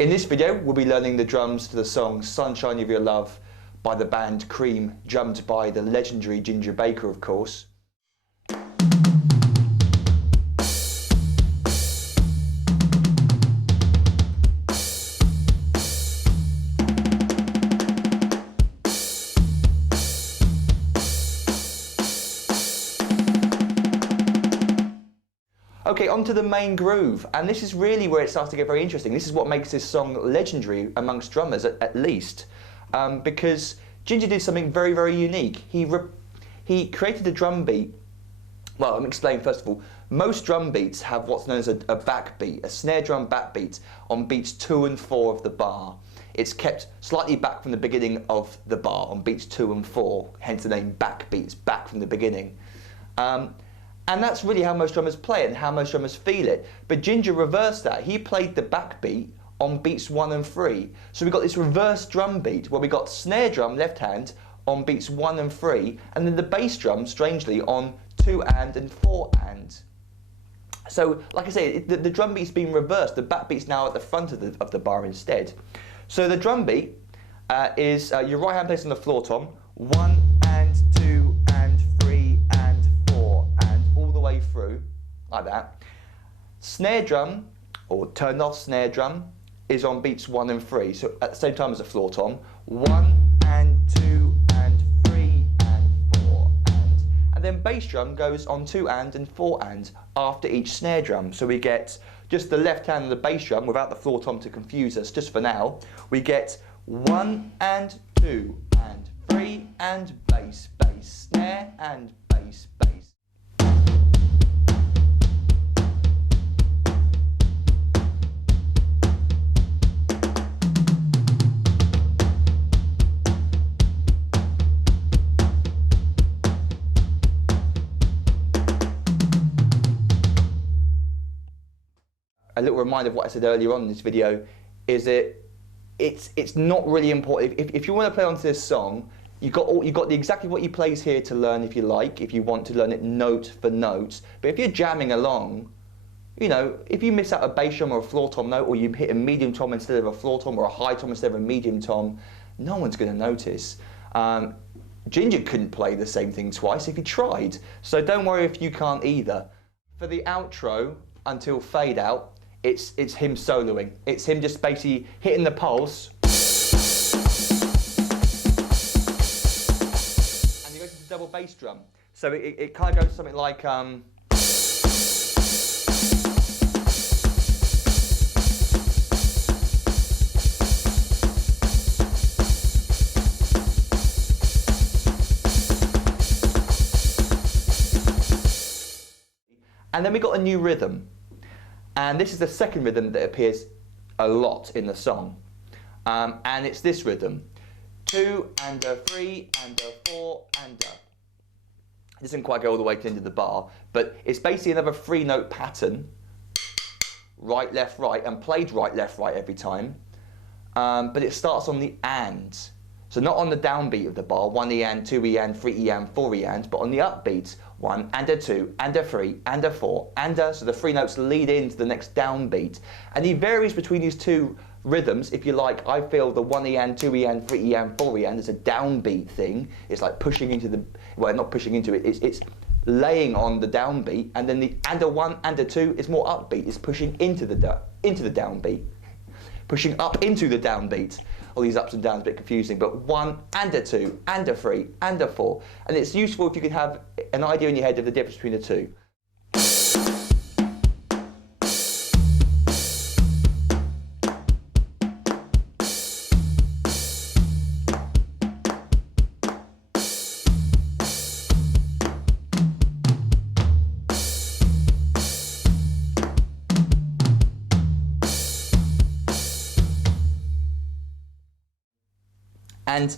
In this video, we'll be learning the drums to the song Sunshine of Your Love by the band Cream, drummed by the legendary Ginger Baker, of course. Okay, on to the main groove, and this is really where it starts to get very interesting. This is what makes this song legendary amongst drummers, at least, because Ginger did something very, very unique. He created a drum beat. Well, let me explain first of all. Most drum beats have what's known as a backbeat, a snare drum backbeat on beats 2 and 4 of the bar. It's kept slightly back from the beginning of the bar on beats 2 and 4, hence the name backbeats, back from the beginning. And that's really how most drummers play it and how most drummers feel it. But Ginger reversed that. He played the backbeat on beats 1 and 3. So we got this reverse drum beat where we got snare drum left hand on beats 1 and 3, and then the bass drum, strangely, on 2 and 4 and. So, like I say, the drum beat's been reversed. The backbeat's now at the front of the bar instead. So the drum beat is your right hand placed on the floor tom, 1 and 2 and 3 and 4 and all the way through, like that. Snare drum, or turned off snare drum, is on beats 1 and 3, so at the same time as the floor tom, 1 and 2 and 3 and 4 and then bass drum goes on 2 and 4 and after each snare drum. So we get just the left hand of the bass drum without the floor tom to confuse us, just for now. We get 1 and 2 and 3 and bass, bass, snare and bass, bass. A little reminder of what I said earlier on in this video is that it's not really important. If you want to play onto this song, you got exactly what he plays here to learn if you like, if you want to learn it note for note. But if you're jamming along, you know, if you miss out a bass drum or a floor tom note, or you hit a medium tom instead of a floor tom, or a high tom instead of a medium tom, no one's going to notice. Ginger couldn't play the same thing twice if he tried, so don't worry if you can't either. For the outro until fade out, it's him soloing. It's him just basically hitting the pulse. And he goes to the double bass drum. So it kind of goes something like... And then we got a new rhythm. And this is the second rhythm that appears a lot in the song. And it's this rhythm. 2 and a 3 and a 4 and a. It doesn't quite go all the way to the end of the bar, but it's basically another 3-note pattern. Right, left, right, and played right, left, right every time. But it starts on the and. So not on the downbeat of the bar, 1 and, 2 and, 3 and, 4 and, but on the upbeat, 1 and a 2 and a 3 and a 4 and a, so the 3 notes lead into the next downbeat. And he varies between these two rhythms, if you like. I feel the 1 and, 2 and, 3 and, 4 and is a downbeat thing. It's like pushing into the, well, not pushing into it, it's laying on the downbeat, and then the and a 1 and a 2 is more upbeat, it's pushing into the downbeat. Pushing up into the downbeat. All these ups and downs, a bit confusing, but 1 and a 2 and a 3 and a 4. And it's useful if you can have an idea in your head of the difference between the two. And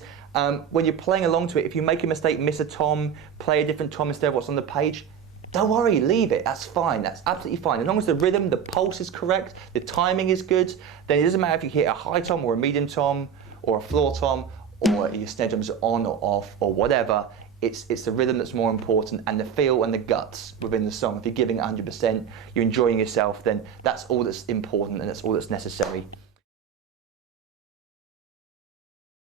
when you're playing along to it, if you make a mistake, miss a tom, play a different tom instead of what's on the page, don't worry, leave it, that's fine, that's absolutely fine. As long as the rhythm, the pulse is correct, the timing is good, then it doesn't matter if you hit a high tom or a medium tom or a floor tom, or your snare drums are on or off or whatever. It's the rhythm that's more important, and the feel and the guts within the song. If you're giving it 100%, you're enjoying yourself, then that's all that's important and that's all that's necessary.